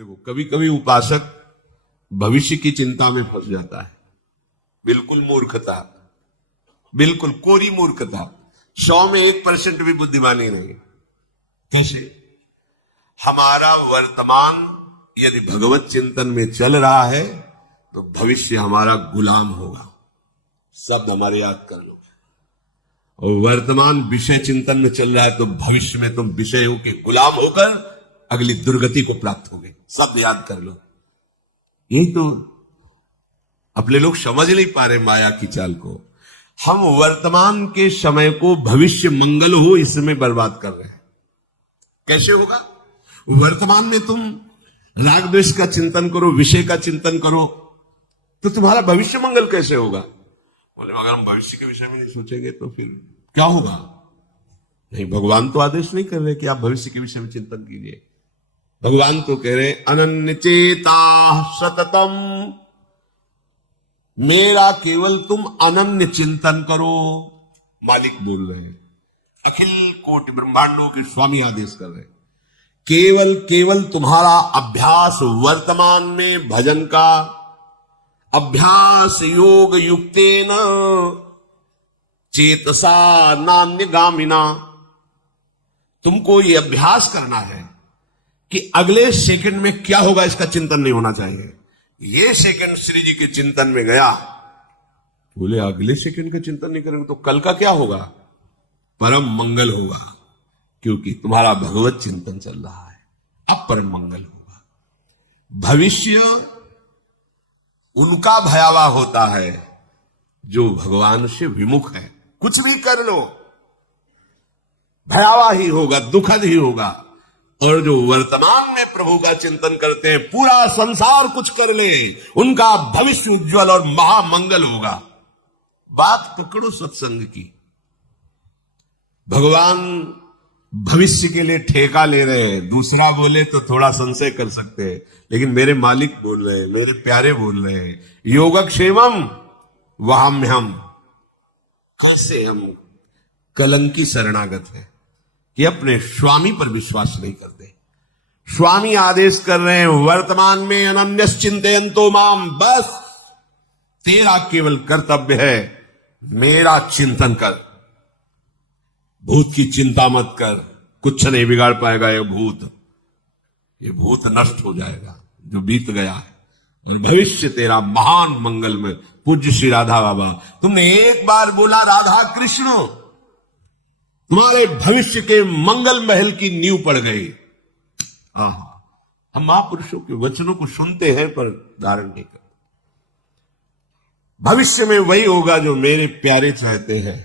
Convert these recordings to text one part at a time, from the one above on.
देखो कभी कभी उपासक भविष्य की चिंता में फंस जाता है। बिल्कुल मूर्खता, बिल्कुल कोरी मूर्खता। 100 में 1% भी बुद्धिमानी नहीं। कैसे? हमारा वर्तमान यदि भगवत चिंतन में चल रहा है तो भविष्य हमारा गुलाम होगा। शब्द हमारे याद कर लो। और वर्तमान विषय चिंतन में चल रहा है तो भविष्य में तुम विषयों के गुलाम होकर अगली दुर्गति को प्राप्त होगे। शब्द याद कर लो। यही तो अपने लोग समझ नहीं पा रहे माया की चाल को। हम वर्तमान के समय को भविष्य मंगल हो इसमें बर्बाद कर रहे हैं। कैसे होगा? वर्तमान में तुम राग द्वेष का चिंतन करो, विषय का चिंतन करो, तो तुम्हारा भविष्य मंगल कैसे होगा? बोले अगर हम भविष्य के विषय में नहीं सोचेंगे तो फिर क्या होगा? नहीं, भगवान तो आदेश नहीं कर रहे कि आप भविष्य के विषय में चिंतन कीजिए। भगवान तो कह रहे अनन्य चेता सततम, मेरा केवल तुम अनन्य चिंतन करो। मालिक बोल रहे हैं, अखिल कोटि ब्रह्मांडों के स्वामी आदेश कर रहे हैं। केवल केवल तुम्हारा अभ्यास वर्तमान में भजन का अभ्यास योग युक्तेन चेतसा नान्यगामिना। तुमको ये अभ्यास करना है कि अगले सेकंड में क्या होगा इसका चिंतन नहीं होना चाहिए। ये सेकंड श्री जी के चिंतन में गया, बोले अगले सेकंड का चिंतन नहीं करेंगे तो कल का क्या होगा? परम मंगल होगा, क्योंकि तुम्हारा भगवत चिंतन चल रहा है। अब परम मंगल होगा। भविष्य उनका भयावह होता है जो भगवान से विमुख है। कुछ भी कर लो भयावह ही होगा, दुखद ही होगा। और जो वर्तमान में प्रभु का चिंतन करते हैं, पूरा संसार कुछ कर ले, उनका भविष्य उज्जवल और महामंगल होगा। बात पकड़ो सत्संग की। भगवान भविष्य के लिए ठेका ले रहे हैं। दूसरा बोले तो थोड़ा संशय कर सकते हैं, लेकिन मेरे मालिक बोल रहे हैं, मेरे प्यारे बोल रहे हैं, योगक्षेमम वहाम्यहम। कैसे हम कलंकी शरणागत हैं कि अपने स्वामी पर विश्वास नहीं करते। स्वामी आदेश कर रहे हैं वर्तमान में अनन्यस चिंतयन्तो माम, बस तेरा केवल कर्तव्य है मेरा चिंतन कर। भूत की चिंता मत कर, कुछ नहीं बिगाड़ पाएगा ये भूत नष्ट हो जाएगा जो बीत गया है, और भविष्य तेरा महान मंगल में। पूज्य श्री राधा बाबा, तुमने एक बार बोला राधा कृष्ण, तुम्हारे भविष्य के मंगल महल की नींव पड़ गई। हम महापुरुषों के वचनों को सुनते हैं पर धारण नहीं करते। भविष्य में वही होगा जो मेरे प्यारे चाहते हैं,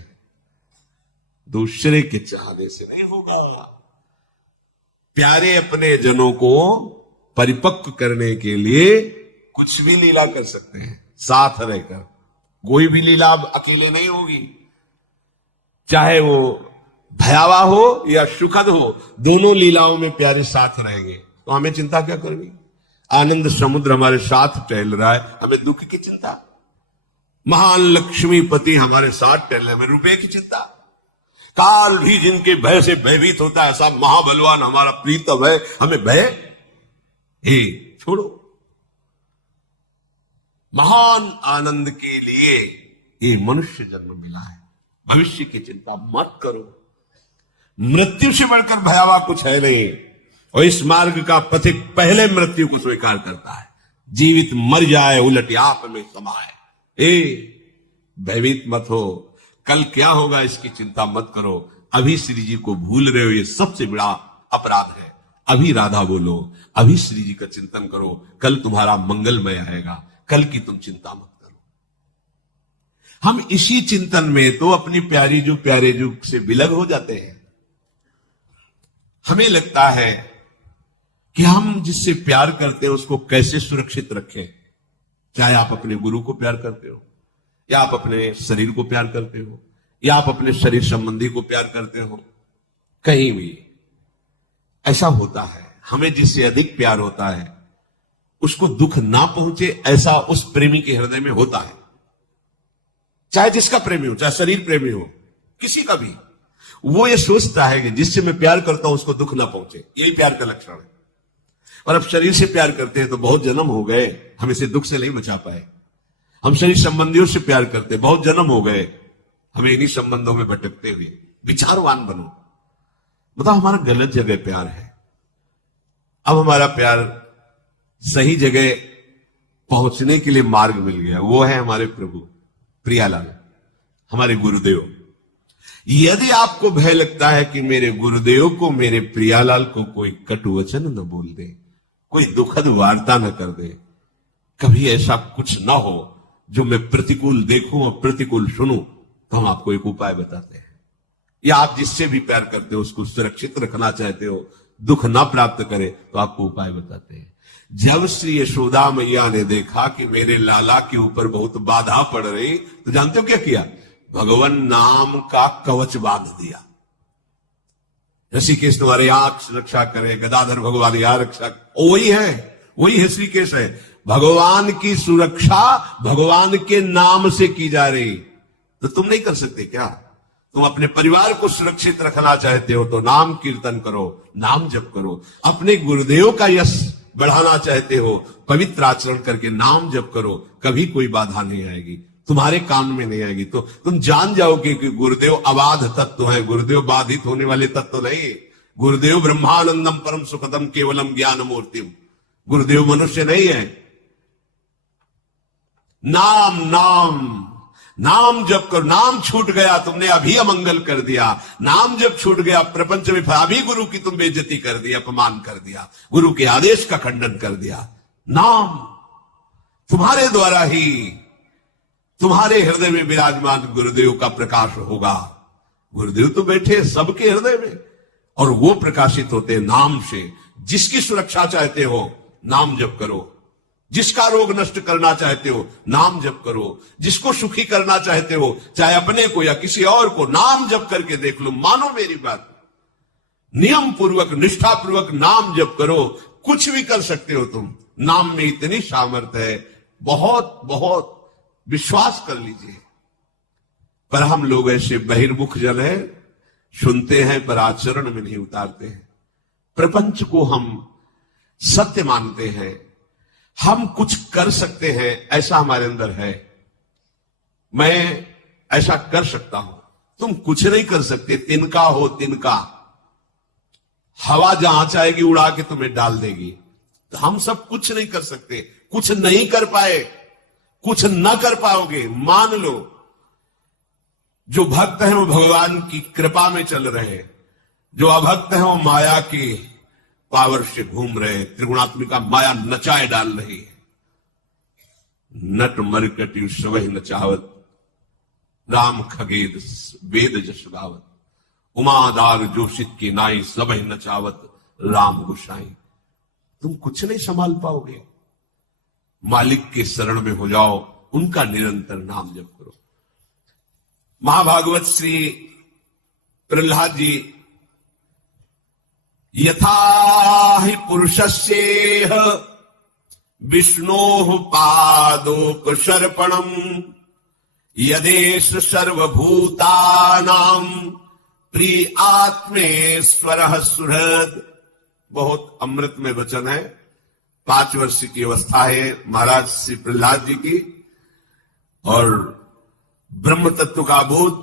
दूसरे के चाहने से नहीं होगा। प्यारे अपने जनों को परिपक्व करने के लिए कुछ भी लीला कर सकते हैं साथ रहकर। कोई भी लीला अकेले नहीं होगी, चाहे वो भयावह हो या सुखद हो, दोनों लीलाओं में प्यारे साथ रहेंगे। तो हमें चिंता क्या करनी? आनंद समुद्र हमारे साथ टहल रहा है, हमें दुख की चिंता? महान लक्ष्मीपति हमारे साथ टहल रहे, हमें रुपए की चिंता? काल भी जिनके भय से भयभीत होता है, ऐसा महाबलवान हमारा प्रीतम है, हमें भय हे छोड़ो। महान आनंद के लिए ये मनुष्य जन्म मिला है। भविष्य की चिंता मत करो। मृत्यु से बढ़कर भयावह कुछ है नहीं, और इस मार्ग का पथिक पहले मृत्यु को स्वीकार करता है। जीवित मर जाए उलट आप में समाए। भयभीत मत हो, कल क्या होगा इसकी चिंता मत करो। अभी श्री जी को भूल रहे हो, ये सबसे बड़ा अपराध है। अभी राधा बोलो, अभी श्री जी का चिंतन करो, कल तुम्हारा मंगलमय आएगा। कल की तुम चिंता मत करो। हम इसी चिंतन में तो अपनी प्यारी जो प्यारे जो से विलग हो जाते हैं। हमें लगता है कि हम जिससे प्यार करते हैं उसको कैसे सुरक्षित रखें। चाहे आप अपने गुरु को प्यार करते हो, या आप अपने शरीर को प्यार करते हो, या आप अपने शरीर संबंधी को प्यार करते हो, कहीं भी ऐसा होता है। हमें जिससे अधिक प्यार होता है उसको दुख ना पहुंचे, ऐसा उस प्रेमी के हृदय में होता है। चाहे जिसका प्रेमी हो, चाहे शरीर प्रेमी हो, किसी का भी, वो ये सोचता है कि जिससे मैं प्यार करता हूं उसको दुख ना पहुंचे। यही प्यार का लक्षण है। और अब शरीर से प्यार करते हैं तो बहुत जन्म हो गए, हम इसे दुख से नहीं बचा पाए। हम शरीर संबंधियों से प्यार करते हैं, बहुत जन्म हो गए, हमें इन्हीं संबंधों में भटकते हुए। विचारवान बनो, बताओ हमारा गलत जगह प्यार है। अब हमारा प्यार सही जगह पहुंचने के लिए मार्ग मिल गया, वो है हमारे प्रभु प्रियालाल, हमारे गुरुदेव। यदि आपको भय लगता है कि मेरे गुरुदेव को, मेरे प्रियालाल को कोई कटु वचन न बोल दे, कोई दुखद वार्ता न कर दे, कभी ऐसा कुछ ना हो जो मैं प्रतिकूल देखूं और प्रतिकूल सुनूं, तो हम आपको एक उपाय बताते हैं। या आप जिससे भी प्यार करते हो उसको सुरक्षित रखना चाहते हो, दुख ना प्राप्त करे, तो आपको उपाय बताते हैं। जब श्री यशोदा मैया ने देखा कि मेरे लाला के ऊपर बहुत बाधा पड़ रही, तो जानते हो क्या किया? भगवान नाम का कवच बांध दिया। ऋषिकेश तुम्हारे आंख रक्षा करे, गदाधर भगवान यहाँ रक्षा, वही है ऋषिकेश है। भगवान की सुरक्षा भगवान के नाम से की जा रही, तो तुम नहीं कर सकते क्या? तुम अपने परिवार को सुरक्षित रखना चाहते हो तो नाम कीर्तन करो, नाम जप करो। अपने गुरुदेव का यश बढ़ाना चाहते हो, पवित्र आचरण करके नाम जप करो, कभी कोई बाधा नहीं आएगी, तुम्हारे कान में नहीं आएगी। तो तुम जान जाओगे कि गुरुदेव अबाध तत्व है, गुरुदेव बाधित होने वाले तत्व नहीं। गुरुदेव ब्रह्मानंदम परम सुखदम केवलम ज्ञान मूर्तिम, गुरुदेव मनुष्य नहीं है। नाम नाम नाम जप करो। नाम छूट गया तुमने अभी अमंगल कर दिया, नाम जब छूट गया प्रपंच में अभी गुरु की तुम बेइज्जती कर दी, अपमान कर दिया, गुरु के आदेश का खंडन कर दिया। नाम तुम्हारे द्वारा ही तुम्हारे हृदय में विराजमान गुरुदेव का प्रकाश होगा। गुरुदेव तो बैठे सबके हृदय में और वो प्रकाशित होते नाम से। जिसकी सुरक्षा चाहते हो नाम जप करो, जिसका रोग नष्ट करना चाहते हो नाम जप करो, जिसको सुखी करना चाहते हो चाहे अपने को या किसी और को, नाम जप करके देख लो। मानो मेरी बात, नियम पूर्वक निष्ठा पूर्वक नाम जप करो, कुछ भी कर सकते हो तुम। नाम में इतनी सामर्थ्य है, बहुत बहुत विश्वास कर लीजिए। पर हम लोग ऐसे बहिर्मुख जन है, सुनते हैं पर आचरण में नहीं उतारते हैं। प्रपंच को हम सत्य मानते हैं, हम कुछ कर सकते हैं ऐसा हमारे अंदर है। मैं ऐसा कर सकता हूं, तुम कुछ नहीं कर सकते। तिनका हो तिनका, हवा जहां चाहेगी उड़ा के तुम्हें डाल देगी। तो हम सब कुछ नहीं कर सकते, कुछ नहीं कर पाए, कुछ न कर पाओगे। मान लो जो भक्त हैं वो भगवान की कृपा में चल रहे हैं, जो अभक्त हैं वो माया की पावर से घूम रहे, त्रिगुणात्मिका माया नचाए डाल रही है। नट मरकटी सबहि नचावत, राम खगेद वेद जस गावत, उमादार जोशित की नाई सबहि नचावत, राम गुसाई। तुम कुछ नहीं संभाल पाओगे, मालिक के शरण में हो जाओ, उनका निरंतर नाम जप करो। महाभागवत श्री प्रहलाद जी, यथा हि पुरुषस्येह विष्णोः पादोपसर्पणम् यदेष सर्वभूतानां प्रिय आत्मेश्वरः सुहृद। बहुत अमृत में वचन है। 5 वर्ष की अवस्था है महाराज श्री प्रहलाद जी की, और ब्रह्म तत्व का बोध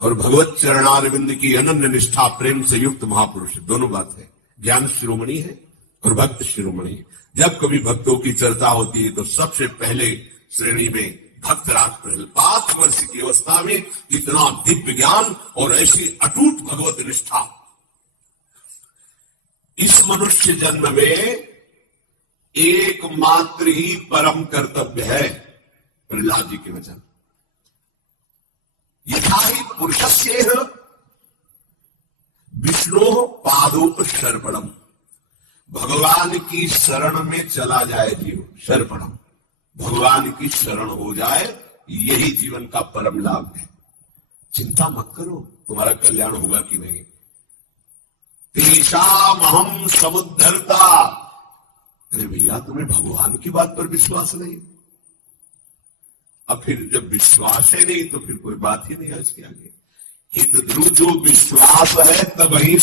और भगवत चरणारविंद की अनन्य निष्ठा प्रेम से युक्त महापुरुष, दोनों बात है। ज्ञान शिरोमणि है और भक्त शिरोमणि है। जब कभी भक्तों की चर्चा होती है तो सबसे पहले श्रेणी में भक्तराज प्रहलाद। 5 वर्ष की अवस्था में इतना दिव्य ज्ञान और ऐसी अटूट भगवत निष्ठा। इस मनुष्य जन्म में एकमात्र ही परम कर्तव्य है, प्रहलाद जी के वचन। यथा हि पुरुषस्येह विष्णोः पादोपसर्पणम्, भगवान की शरण में चला जाए जीव। सर्पणम, भगवान की शरण हो जाए, यही जीवन का परम लाभ है। चिंता मत करो तुम्हारा कल्याण होगा कि नहीं। तेषामहं समुद्धर्ता। अरे भैया, तुम्हें भगवान की बात पर विश्वास नहीं? अब फिर जब विश्वास है नहीं तो फिर कोई बात ही नहीं है इसके आगे। हित ध्रुव जो विश्वास है तब ही